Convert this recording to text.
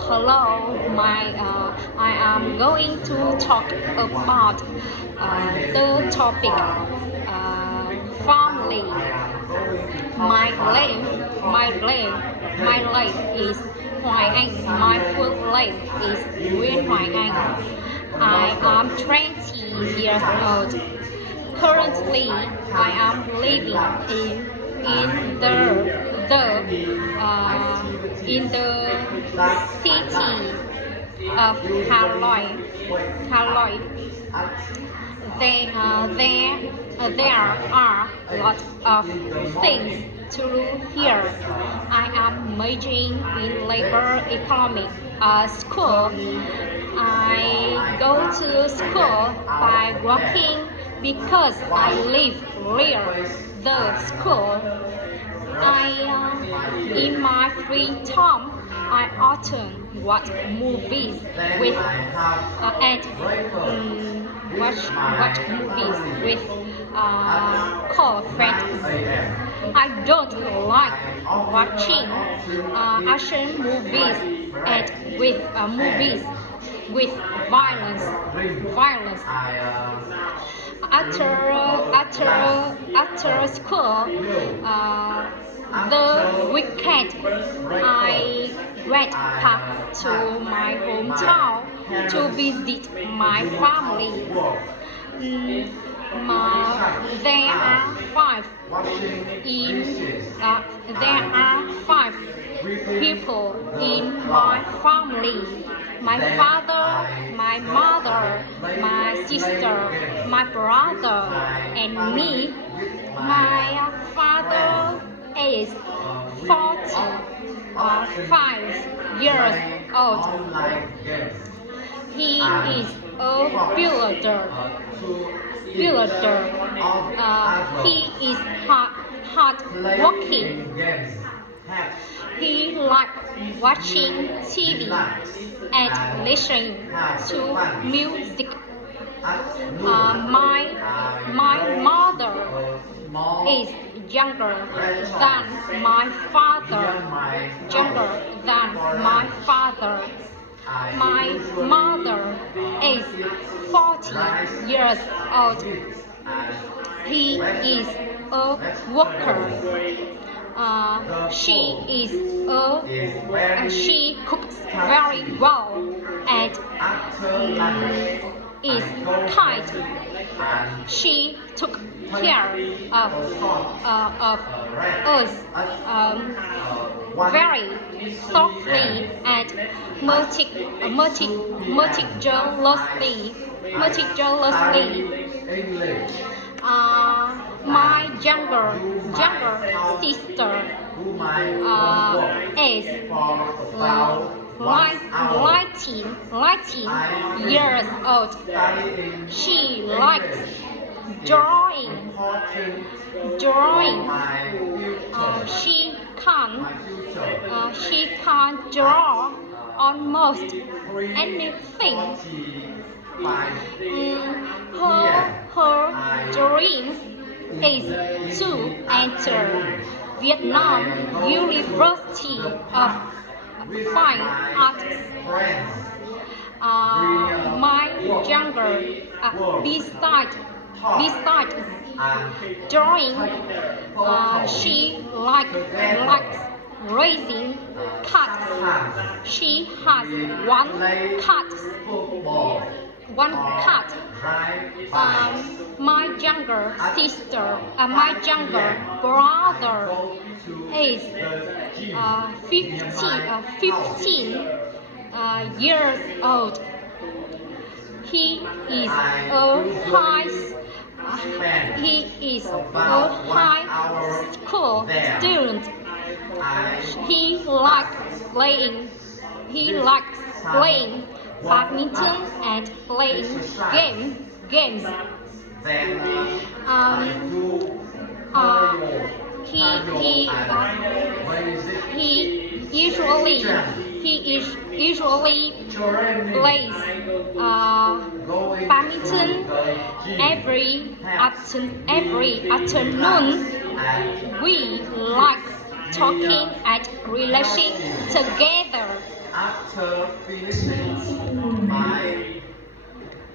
Hello, I am going to talk about the topic family. My name is Hoài Anh. My full name is Nguyễn Hoài Anh. I am 20 years old. Currently, I am living in the city of Hanoi. There are a lot of things to do here. I am majoring in labor economics school. I go to school by walking because I live near the school. In my free time, I often watch movies with call friends. I don't like watching action movies and movies with violence. After school, the weekend, I went back to my hometown to visit my family. There are five people in my family: my father, my mother, my sister, my brother, and me. My father is 45 years old. He is a builder. He is hard working. He likes watching TV and listening to music. My mother is younger than my father. My mother is 40 years old. He is a worker. She cooks very well and is kind. She took care of us very softly and meticulously. My younger sister is 19 years old. She likes drawing. She can draw almost anything. Her dream is to enter Vietnam University of Fine Arts. Besides drawing, she likes raising cats. She has one cat. My younger brother is 15 years old. He is a high school student. He likes playing badminton and playing games. He usually plays badminton every afternoon. We like talking and relaxing together. After finishing my